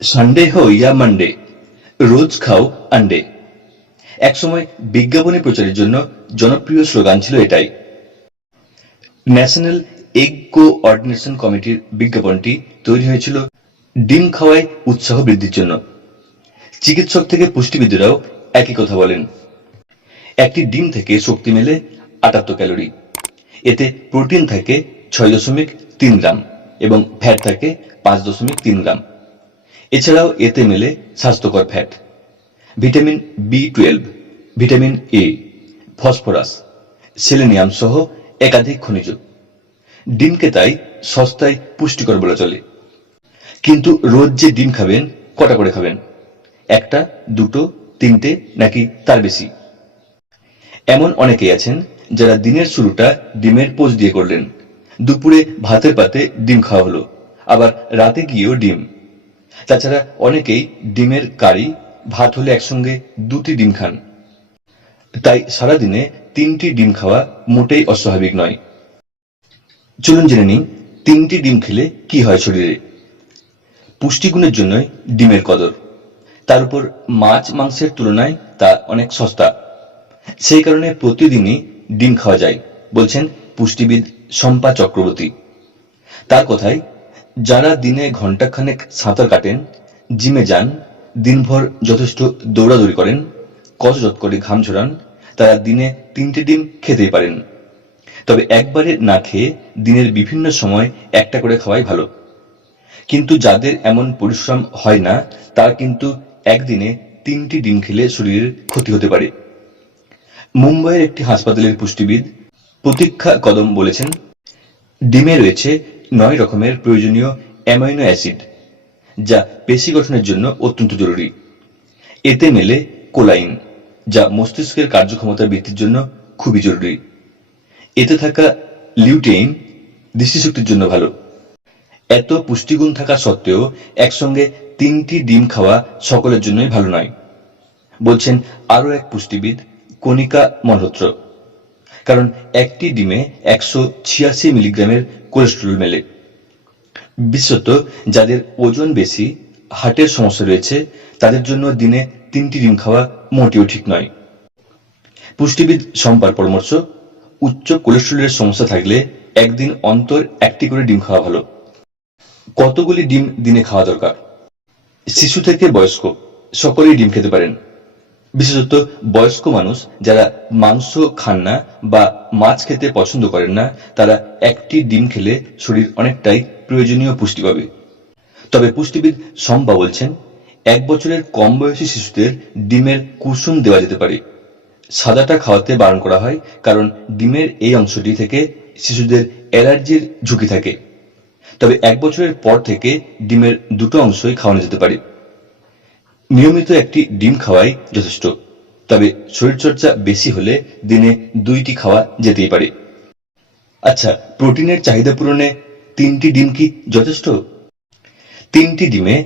Sunday হো ইয়া Monday রোজ খাও আন্ডে একসময় বিজ্ঞাপনী প্রচারের জন্য জনপ্রিয় স্লোগান ছিল এটাই। ন্যাশনাল এগ কো কোঅর্ডিনেশন কমিটির বিজ্ঞাপনটি তৈরি হয়েছিল ডিম খাওয়ায় উৎসাহ বৃদ্ধির জন্য। চিকিৎসক থেকে পুষ্টিবিদরাও একই কথা বলেন। একটি ডিম থেকে শক্তি মেলে আটাত্তর ক্যালোরি। এতে প্রোটিন থাকে ছয় দশমিক তিন গ্রাম এবং ফ্যাট থাকে পাঁচ দশমিক তিন গ্রাম। এছাড়াও এতে মেলে স্বাস্থ্যকর fat vitamin B twelve vitamin A phosphorus selenium সহ একাধিক খনিজ। ডিমকে তাই সস্তায় পুষ্টিকর বলা চলে। কিন্তু রোজ যে ডিম খাবেন, কটা করে খাবেন? একটা, দুটো, তিনটে নাকি তার বেশি? এমন অনেকেই আছেন যারা দিনের শুরুটা ডিমের পোজ দিয়ে করলেন। দুপুরে ভাতের পাতে ডিম খাওয়া হলো, আবার রাতে গিয়েও ডিম। তাছাড়া অনেকেই ডিমের কারি, ভাত হলে একসঙ্গে দুটি ডিম খান। তাই সারাদিনে তিনটি ডিম খাওয়া মোটেই অস্বাভাবিক নয়। চলুন জেনে নিই, তিনটি ডিম খেলে কি হয় শরীরে। পুষ্টিগুণের জন্যই ডিমের কদর। তার উপর মাছ মাংসের তুলনায় তা অনেক সস্তা। সেই কারণে প্রতিদিনই ডিম খাওয়া যায়, বলছেন পুষ্টিবিদ শম্পা চক্রবর্তী। তার কথায় যারা দিনে ঘন্টাখানেক সাঁতার কাটেন, জিমে যান, দিনভর যথেষ্ট দৌড়াদৌড়ি করেন কসরত করে ঘাম ঝরান, তারা দিনে তিনটে ডিম খেতেই পারেন। তবে একবারে না খেয়ে দিনের বিভিন্ন সময় একটা করে খাওয়াই ভালো। কিন্তু যাদের এমন পরিশ্রম হয় না, তার কিন্তু একদিনে তিনটি ডিম খেলে শরীরের ক্ষতি হতে পারে। মুম্বাইয়ের একটি হাসপাতালের পুষ্টিবিদ প্রতীক্ষা কদম বলেছেন, ডিমে রয়েছে নয় রকমের প্রয়োজনীয় অ্যামাইনো অ্যাসিড, যা পেশি গঠনের জন্য অত্যন্ত জরুরি। এতে মেলে কোলাইন, যা মস্তিষ্কের কার্যক্ষমতা বৃদ্ধির জন্য খুবই জরুরি। এতে থাকা লিউটেইন দৃষ্টিশক্তির জন্য ভালো। এত পুষ্টিগুণ থাকা সত্ত্বেও একসঙ্গে তিনটি ডিম খাওয়া সকলের জন্যই ভালো নয়, বলছেন আরও এক পুষ্টিবিদ, কণিকা মলহোত্র। কারণ একটি ডিমে একশো ছিয়াশি মিলিগ্রামের কোলেস্ট্রল মেলে। বিশেষত যাদের ওজন বেশি, হার্টের সমস্যা রয়েছে, তাদের জন্য দিনে তিনটি ডিম খাওয়া মোটেও ঠিক নয়। পুষ্টিবিদ সম্পার পরামর্শ, উচ্চ কোলেস্টেরলের সমস্যা থাকলে একদিন অন্তর একটি করে ডিম খাওয়া ভালো। কতগুলি ডিম দিনে খাওয়া দরকার? শিশু থেকে বয়স্ক, সকলেই ডিম খেতে পারেন। বিশেষত বয়স্ক মানুষ যারা মাংস খান না বা মাছ খেতে পছন্দ করেন না, তারা একটি ডিম খেলে শরীর অনেকটাই প্রয়োজনীয় পুষ্টি পাবে। তবে পুষ্টিবিদ সম্বা বলছেন, এক বছরের কম বয়সী শিশুদের ডিমের কুসুম দেওয়া যেতে পারে। সাদাটা খাওয়াতে বারণ করা হয়, কারণ ডিমের এই অংশটি থেকে শিশুদের অ্যালার্জির ঝুঁকি থাকে। তবে এক বছরের পর থেকে ডিমের দুটো অংশই খাওয়ানো যেতে পারে। নিয়মিত একটি ডিম খাওয়াই যথেষ্ট, তবে শরীরচর্চা বেশি হলে দিনে দুইটি খাওয়া যেতেই পারে। আচ্ছা প্রোটিনের চাহিদা পূরণে তিনটি ডিম কি যথেষ্ট? তিনটি ডিমে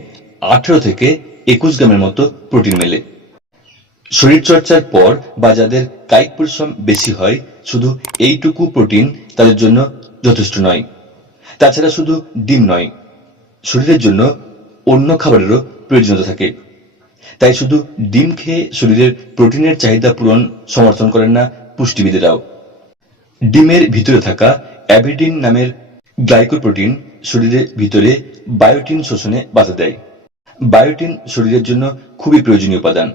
আঠেরো থেকে একুশ গ্রামের মতো প্রোটিন মেলে। শরীরচর্চার পর বা যাদের কায়িক পরিশ্রম বেশি হয়, শুধু এইটুকু প্রোটিন তাদের জন্য যথেষ্ট নয়। তাছাড়া শুধু ডিম নয়, শরীরের জন্য অন্য খাবারেরও প্রয়োজনীয়তা থাকে। তাই শুধু ডিম খেয়ে শরীরের প্রোটিনের চাহিদা পূরণ সমর্থন করেন না পুষ্টিবিদেরাও। ডিমের ভিতরে থাকা অ্যাভিডিন নামের গ্লাইকোপ্রোটিন শরীরের ভিতরে বায়োটিন শোষণে বাধা দেয়। বায়োটিন শরীরের জন্য খুবই প্রয়োজনীয় উপাদান।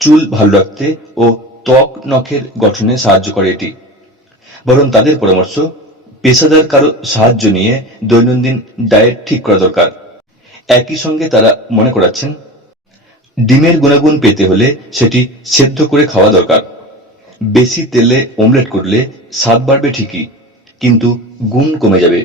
চুল ভালো রাখতে ও ত্বক, নখের গঠনে সাহায্য করে এটি। বরং তাদের পরামর্শ, পেশাদার কারও সাহায্য নিয়ে দৈনন্দিন ডায়েট ঠিক করা দরকার। একই সঙ্গে তারা মনে করাচ্ছেন ডিমের গুণাগুণ পেতে হলে সেটি সেদ্ধ করে খাওয়া দরকার। বেশি তেলে অমলেট করলে স্বাদ বাড়বে ঠিকই, কিন্তু গুণ কমে যাবে।